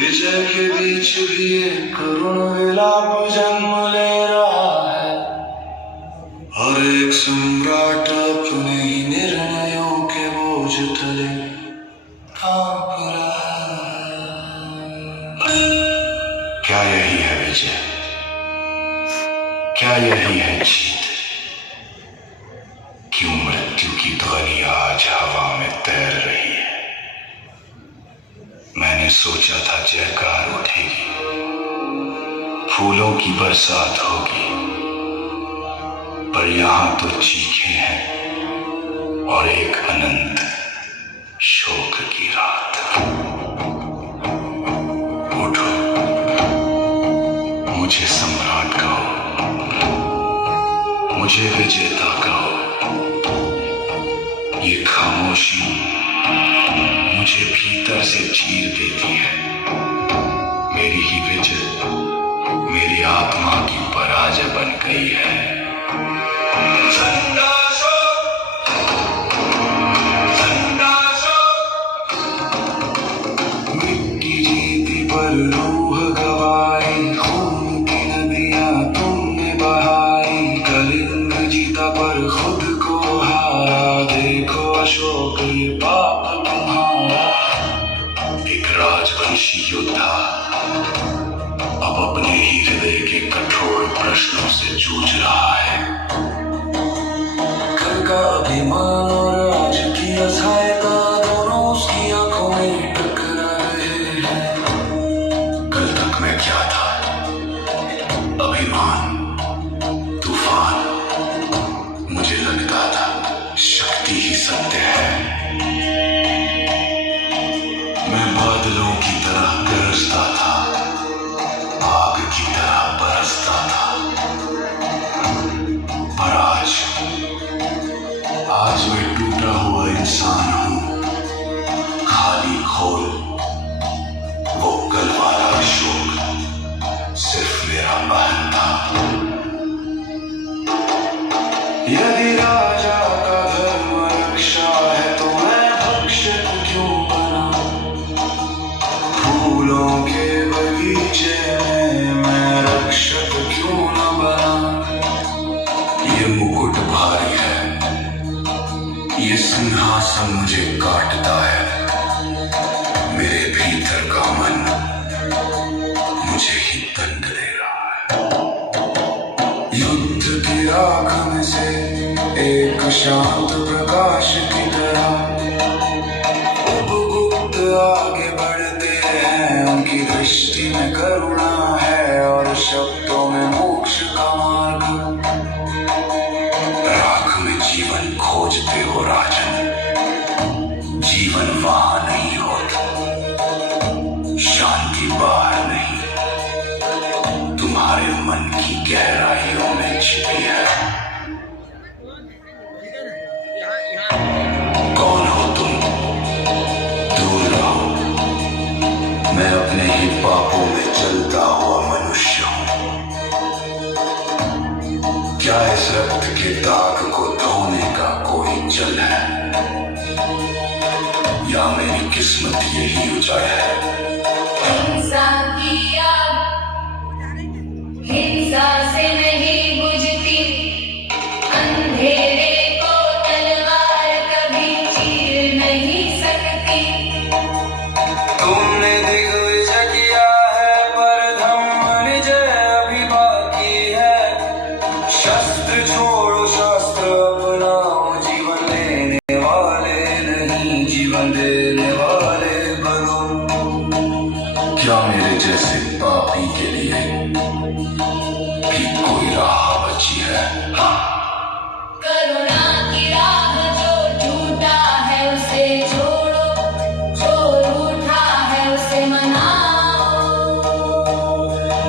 विजय के बीच भी एक करुण विलाप जन्म ले रहा है, और एक सम्राट अपने ही निर्णयों के बोझ तले कांप रहा है। क्या यही है विजय? क्या यही है जीत? क्यों मृत्यु की ध्वनि आज हवा में तैर रही है? मैंने सोचा था जयकार उठेगी, फूलों की बरसात होगी, पर यहां तो चीखें हैं और एक अनंत शोक की रात। उठो, मुझे सम्राट कहो, मुझे विजेता कहो। ये खामोशी मुझे भीतर से चीर देती है। मेरी ही विजय मेरी आत्मा की पराजय बन गई है। मिट्टी जीती पर रूह गवाई, खून की नदियां तुमने बहाई। कलिंग जीता पर खुद को हारा, देखो अशोक ये पाप तुम्हारा। एक राजवंशी योद्धा अब अपने ही हृदय के कठोर प्रश्नों से जूझ रहा है। कल का अभिमान और आज की असहायता दोनों उसकी आंखों में टकरा रहे हैं। कल तक मैं क्या था? अभिमान, तूफान। मुझे लगता था शक्ति ही सत्य है। मैं बादलों की तरह गरजता था, आग की तरह बरसता था, पर आज मैं टूटा हुआ इंसान हूं। खाली खोल वो कल वाला अशोक सिर्फ मेरा बहन था। यदि राजा का धर्म रक्षा है तो मैं भक्षक क्यों बना? फूलों के बगीचे में मैं रक्षक क्यों न बना? ये मुकुट भारी है, ये सिंहासन मुझे काटता है। मेरे भीतर का मन मुझे ही दंड दे रहा है। युद्ध की राख में से एक शांत प्रकाश की तरह उपगुप्त आगे बढ़ते हैं। उनकी दृष्टि में करुणा है और शब्दों में मोक्ष का मार्ग। राख में जीवन खोजते हो राजन, जीवन वहां नहीं होता, शांति बाहर नहीं, तुम्हारे मन की गहराइयों में छिपी है। कौन हो तुम? दूर रहो, मैं अपने ही पापों में जलता हुआ मनुष्य हूं। क्या इस रक्त के दाग को धोने का कोई जल है, या मेरी किस्मत यही उजाड़ है? हिंसा की आग हिंसा से नहीं बुझती, अंधेरे को तलवार कभी चीर नहीं सकती। तुमने दिग्विजय किया है पर धम्म विजय अभी बाकी है। शस्त्र छोड़ो शास्त्र अपनाओ, जीवन लेने वाले नहीं जीवन देने वाले बनो। क्या मेरे जैसे पापी के लिए भी कोई राह बची है? करुणा की राह जो टूटा है उसे छोड़ो, जो रूठा है उसे मनाओ।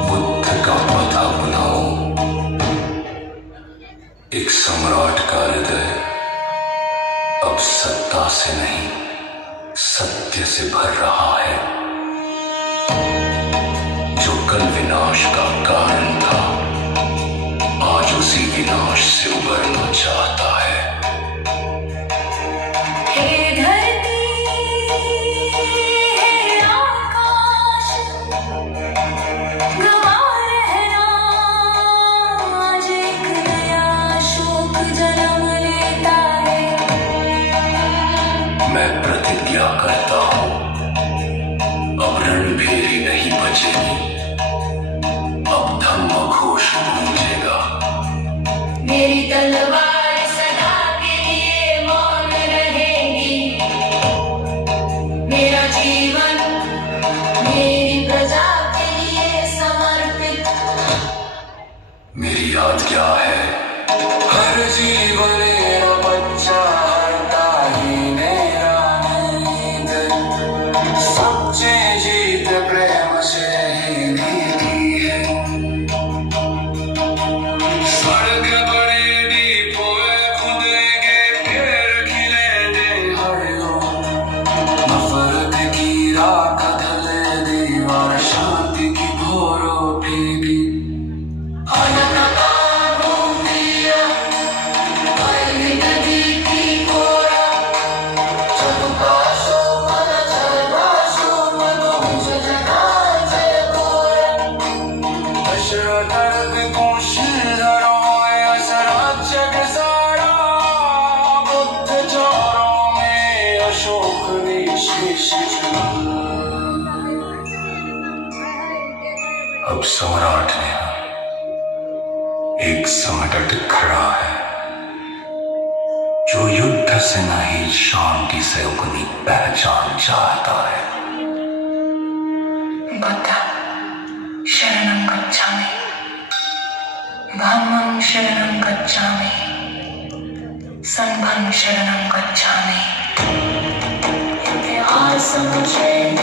बुद्ध का पथ अपनाओ। एक सम्राट का हृदय अब सत्ता से नहीं सत्य से भर रहा है। जो कल विनाश का कारण था आज उसी विनाश से उबरना चाहता है। हे धरती प्रतिज्ञा करता हूँ, अब रणभेरी नहीं बचेगी, अब धम्म घोष गूंजेगा। मेरी तलवार सदा के लिए मौन रहेगी, मेरा जीवन मेरी प्रजा के लिए समर्पित। मेरी आज्ञा है हर जीवन मेरा बच्चा, हरता ही मेरा नीत, सच्चे जीत प्रेम से ही नीति है। सड़क बड़े दीपों खुदेंगे, पेड़ खिलेंगे हरिओम, नफरत की राख ढले दीवार, शांति की भोरों भीगी। अब सम्राट ने एक सम्राट खड़ा है, जो युद्ध से नहीं शांति से अपनी पहचान चाहता है। बुद्ध शरणं गच्छामि, धम्मं शरणं गच्छामि, संघं शरणं गच्छामि। इतिहासं चेत्